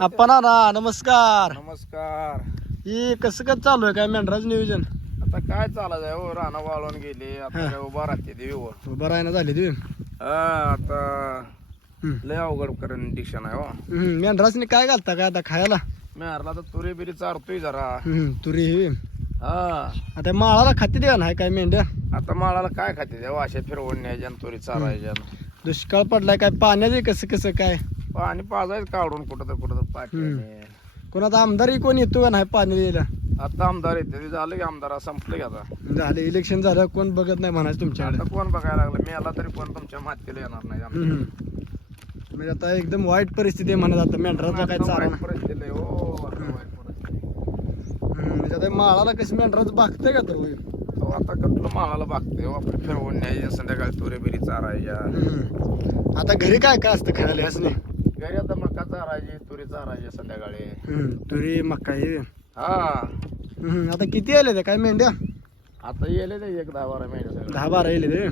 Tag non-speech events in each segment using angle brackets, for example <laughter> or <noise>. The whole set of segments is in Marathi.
आपण ना नमस्कार. नमस्कार. ही कसं कसं चालू आहे? काय मेंढराज नियोजन? आता काय चालत आहे हो? राणा वाळवून गेले. आता. काय उभा राहते देवीवर उभं राहणं झाली तुम्ही हा, आता. लय अवघड कंडिशन आहे हो. हम्म, मेंढराजने काय घालता काय आता खायला? मी हरला तर तुरी बिरी चारतोय जरा. हम्म, तुरी ही. हा. आता माळाला खाते द्या नाही काय मेंढ्या आता माळाला काय खाते देवा अशा फिरवून न्यायच्या आणि तुरी चारायच्या दुष्काळ पडलाय काय? पाण्याचे कसं कसं काय? पाणी पाजायचं काढून कुठं तर कुठं तर पाठी कोणाचा आमदारही कोण येतो का नाही पाणी द्यायला? आता आमदार येते. ते झालं की आमदार संपले की आता. झाले इलेक्शन झालं कोण बघत नाही म्हणायचं तुमच्याकडे. आता कोण बघायला लागलं? मी आला तरी कोण तुमच्या मातीला येणार नाही आमच्या. हम्म. म्हणजे आता एकदम वाईट परिस्थिती आहे म्हणत आता. मेंढराचा काय आता चारा. वाईट परिस्थिती आहे, हो आता वाईट परिस्थिती. हम्म, म्हणजे आता माळाला कसं मेंढराचं भागतंय का तर होईल तो आता कटलं माळाला बघते हो आपण फिरवून न्यायचे संध्याकाळी तुरे बिरी चारायच्या. आता घरी काय काय असतं खायला ह्याच नाही? घरी आता मका चारायची तुरी चारायची संध्याकाळी. हम्म, तुरी मका हे. हा. हम्म, आता किती आले ते काय मेंढ्या? आता येले ते एक दहा बारा महिने सगळं दहा बारा येले ते.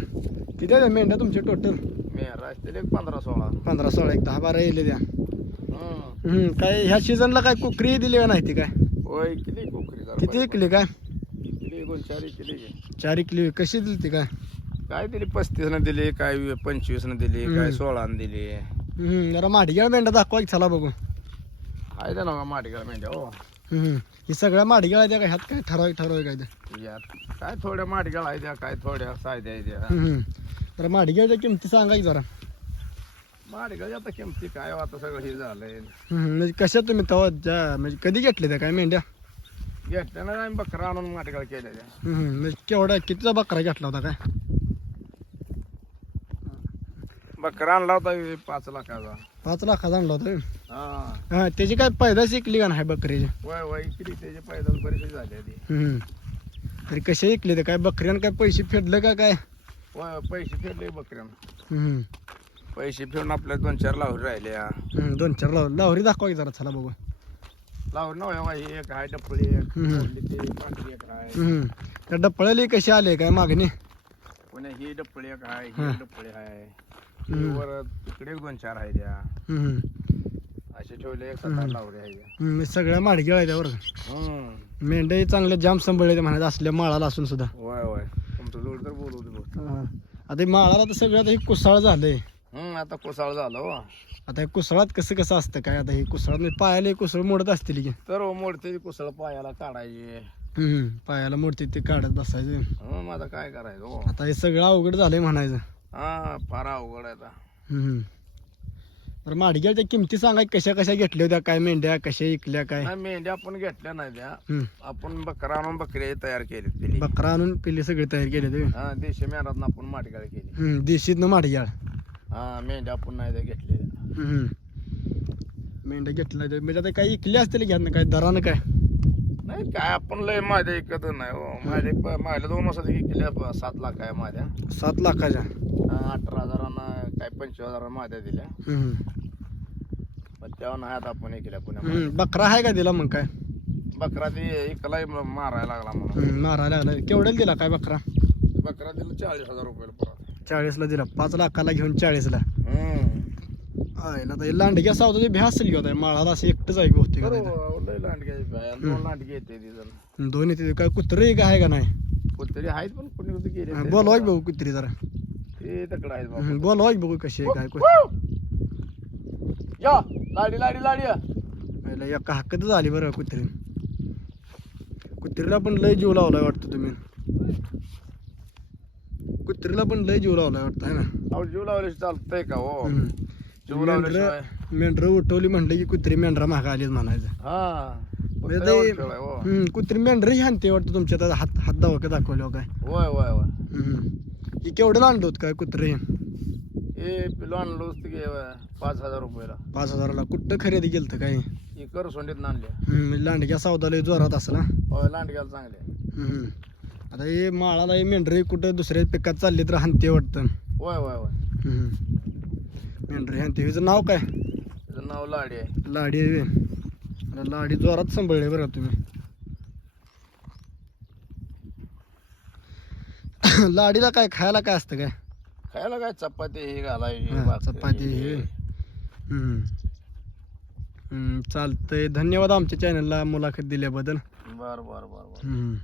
किती आले मेंढ्या तुमचे टोटल मी एक पंधरा सोळा. पंधरा सोळा एक दहा बारा येले त्या. हम्म. हम्म, काय ह्या सीझनला काय कुकरी दिली का नाही ती काय? होय किती कोकरी किती बाई. इकली काय? किती चार किती चार इकली कशी दिली ती काय? काय दिली? पस्तीस न दिली काय पंचवीस न दिली काय हम्म. सोळा न दिली. हम्म, जरा माडीगाळ मेंढ्या दाखवा की चला बघू. आहे ना मग माटिका मेंढ्या हो. हम्म, ही सगळ्या माडीगाळ द्या का? ह्यात काय ठराविक ठराविक काय यात काय थोड्या माटिका आहे द्या काय थोड्या सायद्या आहे हम्म, जरा माडीगाळच्या किमती सांगा की जरा. माटिका आता किमती काय हो, आता सगळं हे झालंय. हम्म, म्हणजे कशा तुम्ही ज्या म्हणजे कधी घेतले त्या काय मेंढ्या? घेतल्यानं आम्ही बकरा आणून त्या. हम्म, म्हणजे केवढा कितीचा बकरा घेतला होता काय? बकरा आणला होता हे पाच लाखाचा पाच लाखाचा आणला होता व्हय. हा हा त्याची काय पैदास इकली का नाही बकरीची वय वय किती त्याचे पैदल बरेचसे झाले आधी हम्म. तरी कसे इकले ते काय बकऱ्यानं काय पैसे फेडलं का काय वय पैसे फिरले बकऱ्यानं हम्म. पैसे फिरून आपल्या दोन चार लावरी राहिल्या हम्म, दोन चार लाव लावरी दाखवा की जरा चला बघू लावरी नव्हे ही एक आहे डपळी एक हम्म. मोरली ती पांढरी एक आहे हम्म. त्या डप्पळ्याला कशी आले काय मागणी पुन्हा ही डपळी एक आहे. ही डपळी आहे हम्म. वर तिकडे एक दोन चार आहे द्या हम्म. असे ठेवले एक सात हम्म. आठ लावरी आहे. द्या. हम्म, म्हणजे सगळ्या माडगी आहे त्यावर. हम्म. मेंढ्या चांगले जाम सांभाळले म्हणायचं असल्या माळाला असून सुद्धा. वय वय तुमचं जोड तर बोलवते बोल हा. आता हे माळाला तर सगळं आता हे कुसाळ झालंय. हम्म आता कोसाळ झालं हो. आता हे कुसळात कसं कसं असतं काय? आता हे कुसळात म्हणजे पायाला हे कुसळ मोडत असतील की? तर हो, मोडते कुसळ पायाला काढायची. हम्म, पायाला मोडते ते काढत बसायचं. आता काय करायचं हो. आता हे सगळं अवघड झालंय म्हणायचं. हा फार अवघड आहे आता. हम्म. बरं माडग्याच्या किमती सांगा कशा कशा घेतल्या होत्या? काय मेंढ्या कशा इकल्या काय? नाही मेंढ्या आपण घेतल्या नाही त्या. हम्म. आपण बकरा आणून बकरी तयार केली दिली बकरा आणून पिल्ली सगळी तयार केले ते हा देशी मेहनत आपण माटगाळ केली. देशीतनं माडग्याळ हा मेंढ्या आपण नाही त्या घेतलेल्या. हम्म. मेंढ्या घेतल्या ते म्हणजे आता काही इकल्या असतील घ्या ना काय? दरानं काय? नाही काय आपण लय माझ्या ऐकत नाही हो. माझे माझ्या दोन वर्षात केल्या सात लाख आहे माझ्या. सात लाखाच्या? अठरा हजारांना काय पंचवीस हजारांना माझ्या दिल्या. पण तेव्हा नाही आता आपण हे केल्या पुण्या बकरा आहे का दिला मग काय? बकरा ती एकला मारायला लागला म्हणून. हम्म, मारायला लागला. केवढ्याला दिला काय बकरा? बकरा दिला चाळीस हजार रुपये परत. चाळीसला दिला. पाच लाखाला घेऊन चाळीसला. हम्म. आयला आता हे लांडग्या सावता भ्या असेल की होता माळाला असं एकटंच आहे बहुतेक आता इथं. बरोबर, लय लांडग्याची बाय आणि दोन लांडगे येते ती जण दोन्ही तिथे काय कुत्रे का आहे का नाही कुठतरी आहेत पण कुणी कुठे गेले. बोलवा की बघू कुत्री जरा ते तकडे आहेत बाबा. हम्म, बोलवा की बघू कशी आहे काय कुत्री या लाडी लाडी लाडी या. पहिला एका हक्कच झाली बरं कुत्री कुत्रीला पण लय जीव लावलाय वाटतं तुम्ही कुत्रीला पण लय जीव लावलाय वाटतं है ना अहो, जीव लावल्याशी चालतंय का हो. मेंढरं मेंढरं उठवली म्हणलं की कुत्री मेंढरा मागा आलीच म्हणायचं. हा म्हणजे ते- हो. हम्म, कुत्री मेंढरही हानते वाटतं तुमच्या आता हात हात दावा दाखवले काय? होय होय होय. हम्म. ही केवढं आणलं होतं काय कुत्रे हे? पिलो आणलो होतं की अं, पाच हजार रुपयाला. पाच हजाराला. कुठं खरेदी केलं काय? ही कर सोंडीत आणले हम्म, लांडग्या सौदाला जोरात असला होय लांडग्याला चांगले. हम्म. आता हे माळाला हे मेंढरे कुठं दुसऱ्या पिकात चालली तर हानते वाटतं. होय होय होय. हम्म. मेंढरे हानते हिचं नाव काय? त्याचं नाव लाडी आहे. लाडी आहे व्हय. लाडी जोरात सांभाळले बरं का तुम्ही. <coughs> लाडीला काय खायला काय असतं काय? खायला काय? चपाती हे हा, भाकरी चपाती हे. हे. हम्म. हम्म, चालतंय. धन्यवाद आमच्या चॅनलला मुलाखत दिल्याबद्दल. बर बर बर बर. हम्म.